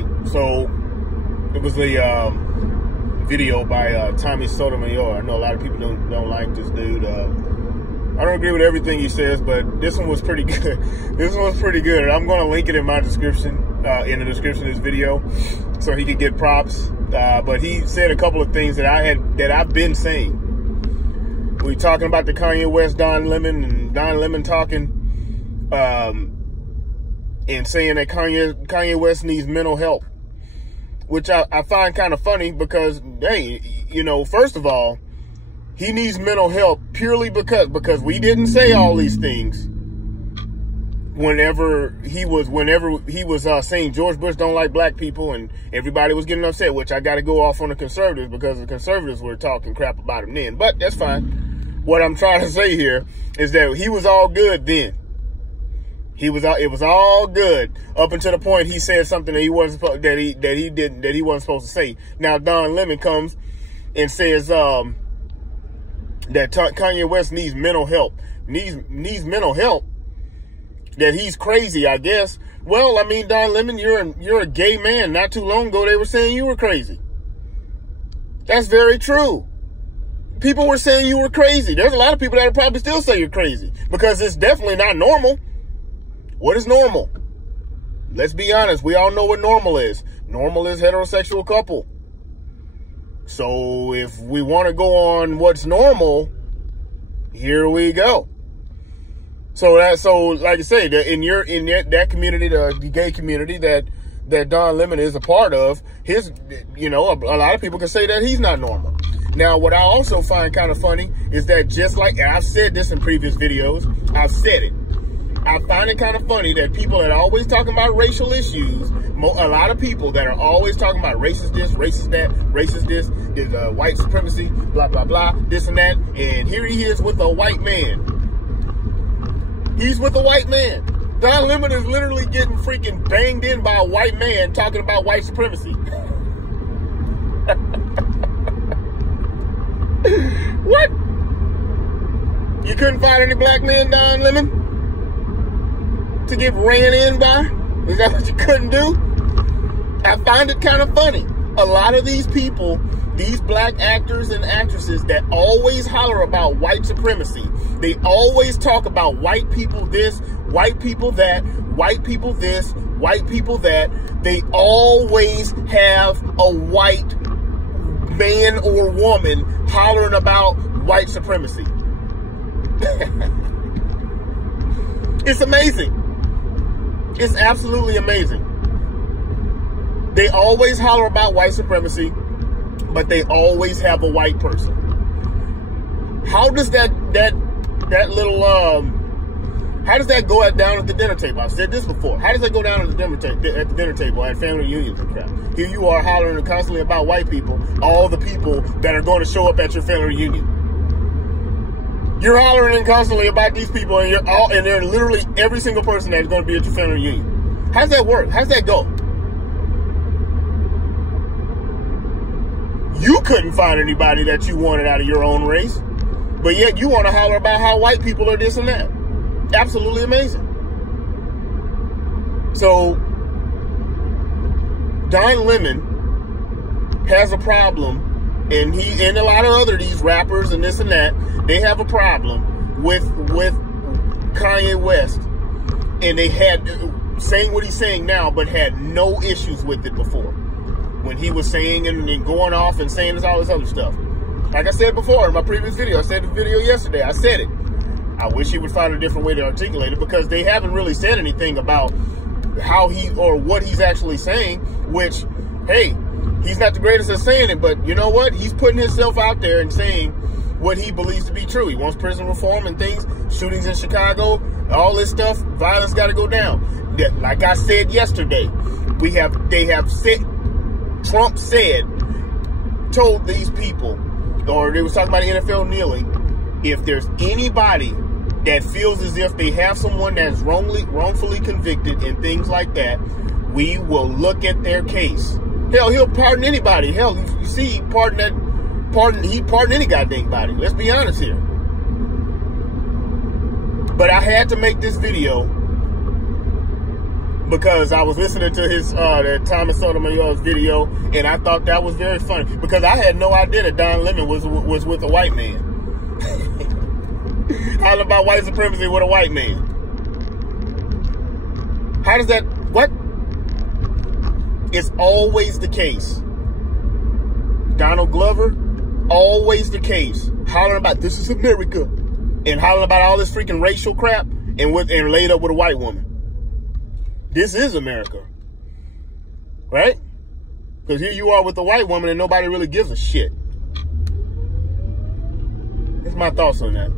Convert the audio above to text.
right. So it was a video by Tommy Sotomayor. I know a lot of people don't like this dude. I don't agree with everything he says, but this one was pretty good. This one was pretty good, and I'm going to link it in my description, in the description of this video, so he could get props. But he said a couple of things that I've been saying. We talking about the Kanye West, Don Lemon talking, and saying that Kanye West needs mental help, which I find kind of funny because, hey, you know, first of all, he needs mental help purely because we didn't say all these things whenever he was saying George Bush don't like black people and everybody was getting upset, which I got to go off on the conservatives because the conservatives were talking crap about him then, but that's fine. What I'm trying to say here is that he was all good then. It was all good up until the point he said something that he wasn't supposed to say. Now Don Lemon comes and says that Kanye West needs mental help. Needs mental help. That he's crazy, I guess. Well, I mean, Don Lemon, you're a gay man. Not too long ago, they were saying you were crazy. That's very true. People were saying you were crazy. There's a lot of people that will probably still say you're crazy because it's definitely not normal. What is normal? Let's be honest. We all know what normal is. Normal is heterosexual couple. So if we want to go on what's normal, here we go. So like I say, in that community, the gay community that Don Lemon is a part of, a lot of people can say that he's not normal. Now, what I also find kind of funny is that just like, and I've said this in previous videos, I've said it. I find it kind of funny that people that are always talking about racial issues, a lot of people that are always talking about racist this, racist that, racist this, white supremacy, blah, blah, blah, this and that. And here he is with a white man. He's with a white man. Don Lemon is literally getting freaking banged in by a white man talking about white supremacy. What? You couldn't find any black men, Don Lemon, to get ran in by? Is that what you couldn't do? I find it kind of funny. A lot of these people, these black actors and actresses that always holler about white supremacy, they always talk about white people this, white people that, white people this, white people that. They always have a white man or woman hollering about white supremacy. It's amazing. It's absolutely amazing. They always holler about white supremacy, but they always have a white person. How does that little how does that go down at the dinner table? I've said this before. How does that go down at the dinner table at family reunions and crap? Here you are hollering constantly about white people, all the people that are going to show up at your family reunion. You're hollering constantly about these people, and they're literally every single person that's going to be at your family reunion. How's that work? How's that go? You couldn't find anybody that you wanted out of your own race, but yet you want to holler about how white people are this and that. Absolutely amazing. So, Don Lemon has a problem, and he and a lot of other these rappers and this and that, they have a problem with Kanye West, and they had saying what he's saying now, but had no issues with it before. When he was saying and going off and saying all this other stuff. Like I said before in my previous video, I said in the video yesterday, I said it. I wish he would find a different way to articulate it because they haven't really said anything about how he or what he's actually saying, which, hey, he's not the greatest at saying it, but you know what? He's putting himself out there and saying what he believes to be true. He wants prison reform and things, shootings in Chicago, all this stuff. Violence got to go down. Like I said yesterday, Trump told these people, or they was talking about the NFL kneeling, if there's anybody that feels as if they have someone that's wrongfully convicted and things like that, we will look at their case. Hell, he'll pardon anybody. Hell, you see, he'd pardon any goddamn body. Let's be honest here. But I had to make this video because I was listening to his Thomas Sotomayor's video, and I thought that was very funny because I had no idea that Don Lemon was with a white man. How about white supremacy with a white man? How does that? What? It's always the case. Donald Glover, always the case. Hollering about this is America, and hollering about all this freaking racial crap, and laid up with a white woman. This is America, right? Because here you are with a white woman and nobody really gives a shit. That's my thoughts on that.